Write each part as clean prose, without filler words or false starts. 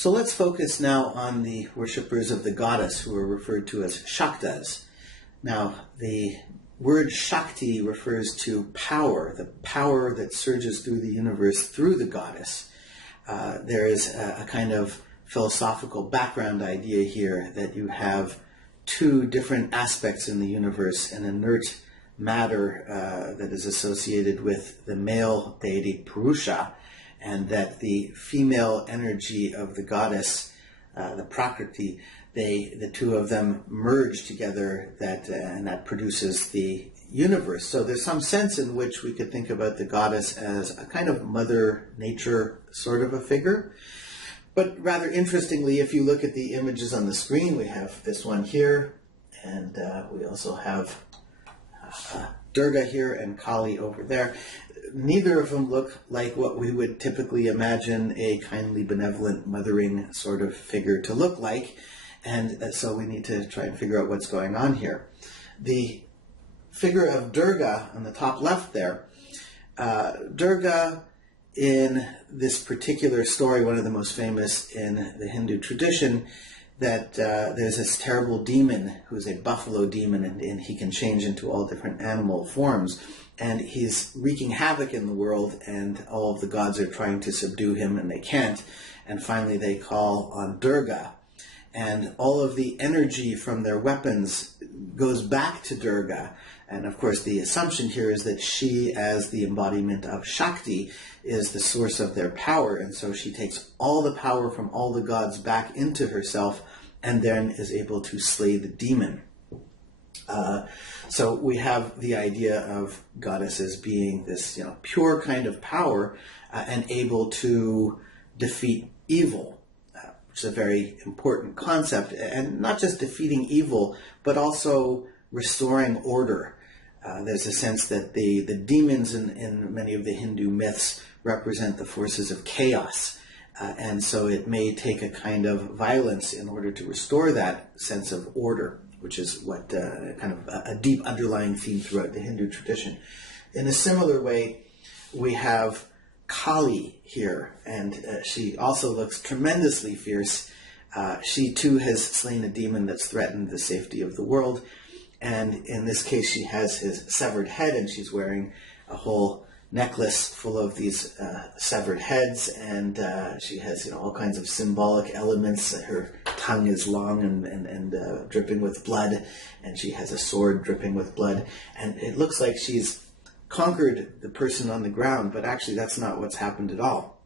So let's focus now on the worshippers of the goddess, who are referred to as Shaktas. Now, the word Shakti refers to power, the power that surges through the universe through the goddess. There is a kind of philosophical background idea here that you have two different aspects in the universe: an inert matter that is associated with the male deity Purusha, and that the female energy of the goddess, the Prakriti, the two of them merge together, and that produces the universe. So there's some sense in which we could think about the goddess as a kind of Mother Nature sort of a figure. But rather interestingly, if you look at the images on the screen, we have this one here, and we also have Durga here and Kali over there. Neither of them look like what we would typically imagine a kindly, benevolent, mothering sort of figure to look like, and so we need to try and figure out what's going on here. The figure of Durga on the top left there, Durga in this particular story, one of the most famous in the Hindu tradition, that there's this terrible demon who's a buffalo demon, and he can change into all different animal forms. And he's wreaking havoc in the world, and all of the gods are trying to subdue him, and they can't. And finally they call on Durga. And all of the energy from their weapons goes back to Durga. And of course the assumption here is that she, as the embodiment of Shakti, is the source of their power. And so she takes all the power from all the gods back into herself, and then is able to slay the demon. So we have the idea of goddesses being this, pure kind of power and able to defeat evil, which is a very important concept. And not just defeating evil, but also restoring order. There's a sense that the demons in many of the Hindu myths represent the forces of chaos. And so it may take a kind of violence in order to restore that sense of order, which is what kind of a deep underlying theme throughout the Hindu tradition. In a similar way, we have Kali here, and she also looks tremendously fierce. She too has slain a demon that's threatened the safety of the world, and in this case she has his severed head, and she's wearing a whole necklace full of these severed heads, and she has all kinds of symbolic elements. Her tongue is long and dripping with blood, and she has a sword dripping with blood, and it looks like she's conquered the person on the ground, but actually that's not what's happened at all.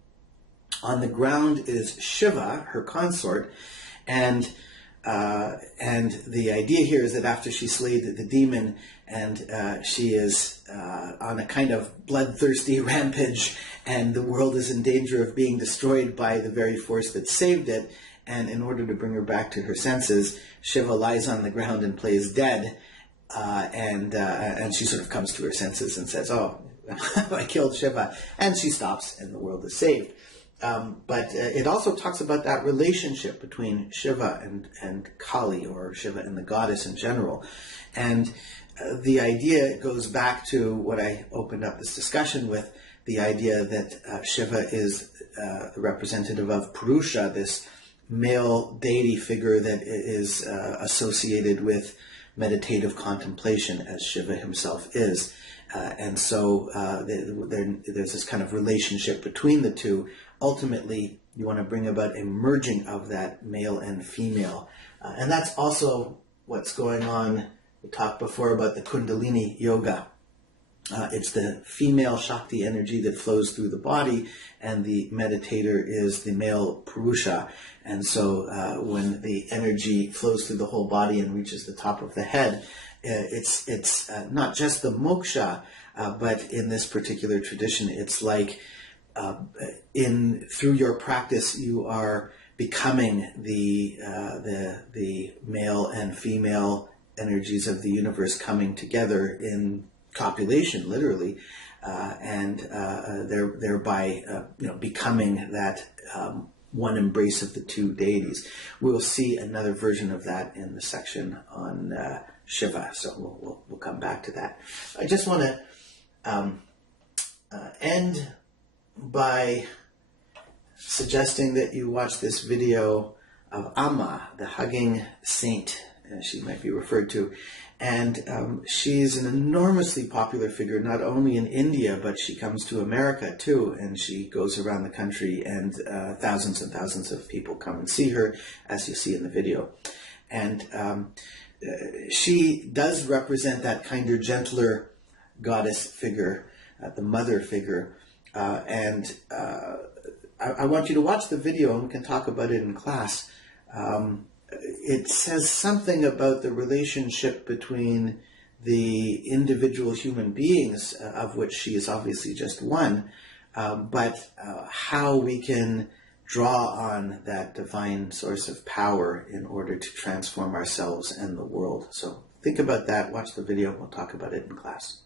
On the ground is Shiva, her consort, and the idea here is that after she slayed the demon, and she is on a kind of bloodthirsty rampage, and the world is in danger of being destroyed by the very force that saved it, and in order to bring her back to her senses, Shiva lies on the ground and plays dead, and she sort of comes to her senses and says, "Oh, I killed Shiva," and she stops, and the world is saved. But it also talks about that relationship between Shiva and Kali, or Shiva and the goddess in general. And the idea goes back to what I opened up this discussion with, the idea that Shiva is the representative of Purusha, this male deity figure that is associated with meditative contemplation, as Shiva himself is. And so there's this kind of relationship between the two. Ultimately, you want to bring about a merging of that male and female. And that's also what's going on. We talked before about the Kundalini yoga. It's the female Shakti energy that flows through the body, and the meditator is the male Purusha. And so when the energy flows through the whole body and reaches the top of the head, it's not just the moksha, but in this particular tradition, it's like through your practice, you are becoming the male and female energies of the universe coming together in copulation, literally, and thereby becoming that one embrace of the two deities. We'll see another version of that in the section on Shiva, so we'll come back to that. I just want to end by suggesting that you watch this video of Amma, the hugging saint, as she might be referred to. And she's an enormously popular figure, not only in India, but she comes to America too, and she goes around the country, and thousands of people come and see her, as you see in the video. And she does represent that kinder, gentler goddess figure, the mother figure. I want you to watch the video, and we can talk about it in class. It says something about the relationship between the individual human beings, of which she is obviously just one, but how we can draw on that divine source of power in order to transform ourselves and the world. So think about that, watch the video, we'll talk about it in class.